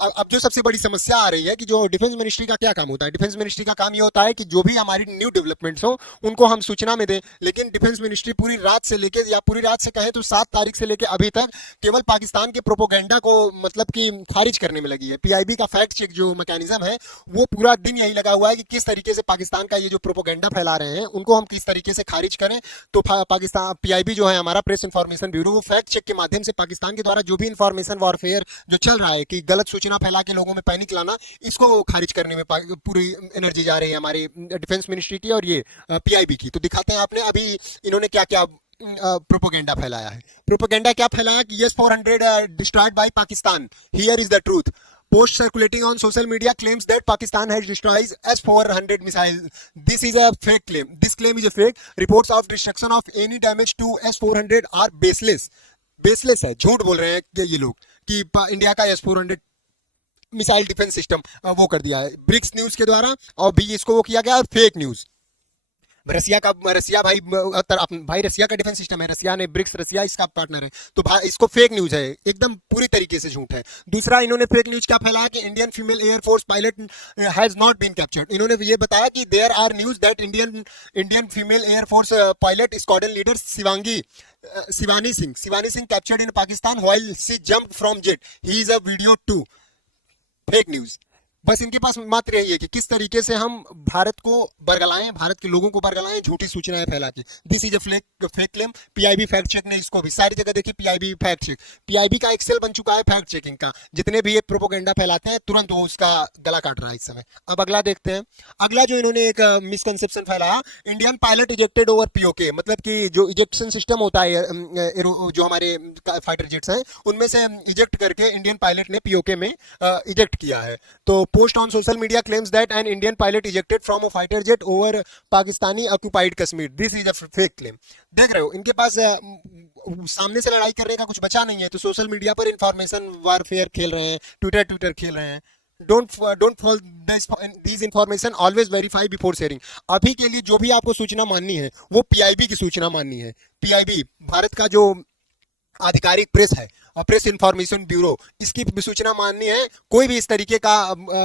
अब जो सबसे बड़ी समस्या आ रही है कि जो डिफेंस मिनिस्ट्री का क्या काम होता है, डिफेंस मिनिस्ट्री का काम ये होता है कि जो भी हमारी न्यू डेवलपमेंट्स हो उनको हम सूचना में दें, लेकिन डिफेंस मिनिस्ट्री पूरी रात से लेके, या पूरी रात से कहें तो 7 तारीख से लेके अभी तक केवल पाकिस्तान के प्रोपोगेंडा को मतलब कि खारिज करने में लगी है। पीआईबी का फैक्ट चेक जो मैकेनिज्म है वो पूरा दिन यही लगा हुआ है कि किस तरीके से पाकिस्तान का ये जो प्रोपोगेंडा फैला रहे हैं उनको हम किस तरीके से खारिज करें। तो पाकिस्तान पीआईबी जो है हमारा प्रेस इंफॉर्मेशन ब्यूरो, वो फैक्ट चेक के माध्यम से पाकिस्तान के द्वारा जो भी इंफॉर्मेशन वॉरफेयर जो चल रहा है कि गलत सूचना फैला के लोगों में पैनिक लाना, इसको खारिज करने में पूरी एनर्जी जा रही है हमारी डिफेंस मिनिस्ट्री की और ये पीआईबी की। तो दिखाते हैं आपने अभी इन्होंने क्या क्या प्रोपोगेंडा फैलाया है। प्रोपोगेंडा क्या फैलाया कि yes 400 destroyed by Pakistan, here is the truth. Post circulating on social media claims that Pakistan has destroyed S-400 missile. This is a fake claim. This claim is a fake. Reports of destruction of any damage to S-400 are baseless. Baseless है, झूठ बोल रहे हैं ये लोग कि India का S-400 missile defence system वो कर दिया है ब्रिक्स न्यूज के द्वारा, और भी इसको वो किया गया फेक न्यूज। रसिया भाई रसिया का डिफेंस सिस्टम है, रसिया ने ब्रिक्स, रसिया इसका पार्टनर है, तो भाई इसको फेक न्यूज है, एकदम पूरी तरीके से झूठ है। दूसरा इन्होंने फेक न्यूज क्या फैलाया कि Indian female air force pilot has not been captured. इन्होंने ये बताया कि there are news that Indian female air force pilot squadron leader Shivani Singh captured in Pakistan while she jump from jet, he is a video too. Fake news. बस इनके पास मात्र यही है कि किस तरीके से हम भारत को बरगलाएं, भारत के लोगों को बरगलाएं, झूठी सूचनाएं फैला के। This is a fake claim. PIB fact check ने इसको भी सारी जगह देखी, पीआईबी फैक्ट चेक, पीआईबी का एक्सेल बन चुका है फैक्ट चेकिंग का। जितने भी ये प्रोपोगेंडा फैलाते हैं तुरंत वो उसका गला काट रहा है इस समय। अब अगला देखते हैं। अगला जो इन्होंने एक मिसकंसेप्शन फैलाया, Indian pilot ejected over PoK, मतलब कि जो इजेक्शन सिस्टम होता है जो हमारे फाइटर जेट्स हैं उनमें से इजेक्ट करके इंडियन पायलट ने पीओके में इजेक्ट किया है। तो post on social media claims that an Indian pilot ejected from a fighter jet over Pakistani occupied Kashmir, this is a fake claim. देख रहे हो इनके पास सामने से लड़ाई करने का कुछ बचा नहीं है, तो सोशल मीडिया पर इंफॉर्मेशन वारफेयर खेल रहे हैं, ट्विटर खेल रहे हैं। Don't fall this information, always verify before sharing. अभी के लिए जो भी आपको सूचना माननी है वो पीआईबी की सूचना माननी है। पीआईबी भारत का जो आधिकारिक प्रेस है, प्रेस इंफॉर्मेशन ब्यूरो, इसकी सूचना माननी है। कोई भी इस तरीके का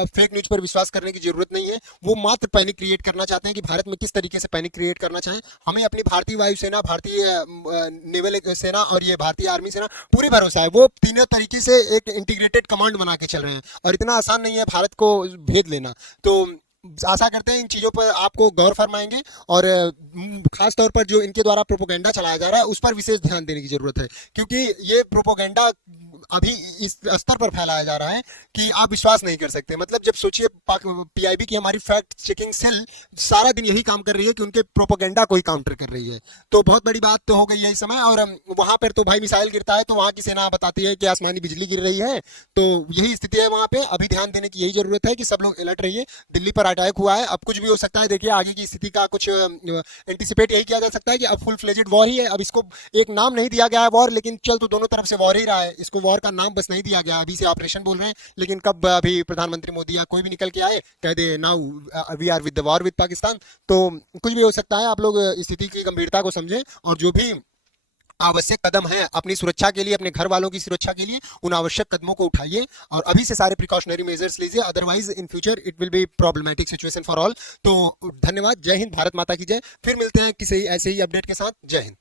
फेक न्यूज पर विश्वास करने की जरूरत नहीं है। वो मात्र पैनिक क्रिएट करना चाहते हैं कि भारत में किस तरीके से पैनिक क्रिएट करना चाहें। हमें अपनी भारतीय वायुसेना, भारतीय नेवल सेना और ये भारतीय आर्मी सेना पूरी भरोसा है। वो तीनों तरीके से एक इंटीग्रेटेड कमांड बना के चल रहे हैं और इतना आसान नहीं है भारत को भेद लेना। तो आशा करते हैं इन चीज़ों पर आपको गौर फरमाएंगे और खास तौर पर जो इनके द्वारा प्रोपोगेंडा चलाया जा रहा है उस पर विशेष ध्यान देने की जरूरत है, क्योंकि ये प्रोपोगेंडा अभी इस स्तर पर फैलाया जा रहा है कि आप विश्वास नहीं कर सकते। मतलब जब सोचिए पीआईबी की हमारी फैक्ट चेकिंग सेल सारा दिन यही काम कर रही है कि उनके प्रोपोगेंडा को ही काउंटर कर रही है, तो बहुत बड़ी बात तो हो गई है इस समय। और वहां पर तो भाई मिसाइल गिरता है तो वहां की सेना बताती है कि आसमानी बिजली गिर रही है, तो यही स्थिति है वहां पे। अभी ध्यान देने की यही जरूरत है कि सब लोग अलर्ट रहिए। दिल्ली पर अटैक हुआ है, अब कुछ भी हो सकता है। देखिए आगे की स्थिति का कुछ एंटिसिपेट यही किया जा सकता है कि अब फुल फ्लेजेड वॉर ही है। अब इसको एक नाम नहीं दिया गया है वॉर, लेकिन चल तो दोनों तरफ से वॉर ही रहा है। इसको वॉर का नाम बस नहीं दिया गया, अभी से ऑपरेशन बोल रहे हैं, लेकिन कब अभी प्रधानमंत्री मोदी या कोई भी निकल के आए कह दे now we are with the war with Pakistan, तो कुछ भी हो सकता है। आप लोग स्थिति की गंभीरता को समझें और जो भी आवश्यक कदम है अपनी सुरक्षा के लिए, अपने घर वालों की सुरक्षा के लिए, उन आवश्यक कदमों को उठाइए और अभी से सारे प्रिकॉशनरी मेजर्स लीजिए, otherwise in future it will be problematic situation for all. तो धन्यवाद, जय हिंद, भारत माता की जय। फिर मिलते हैं किसी ऐसे ही अपडेट के साथ। जय हिंद।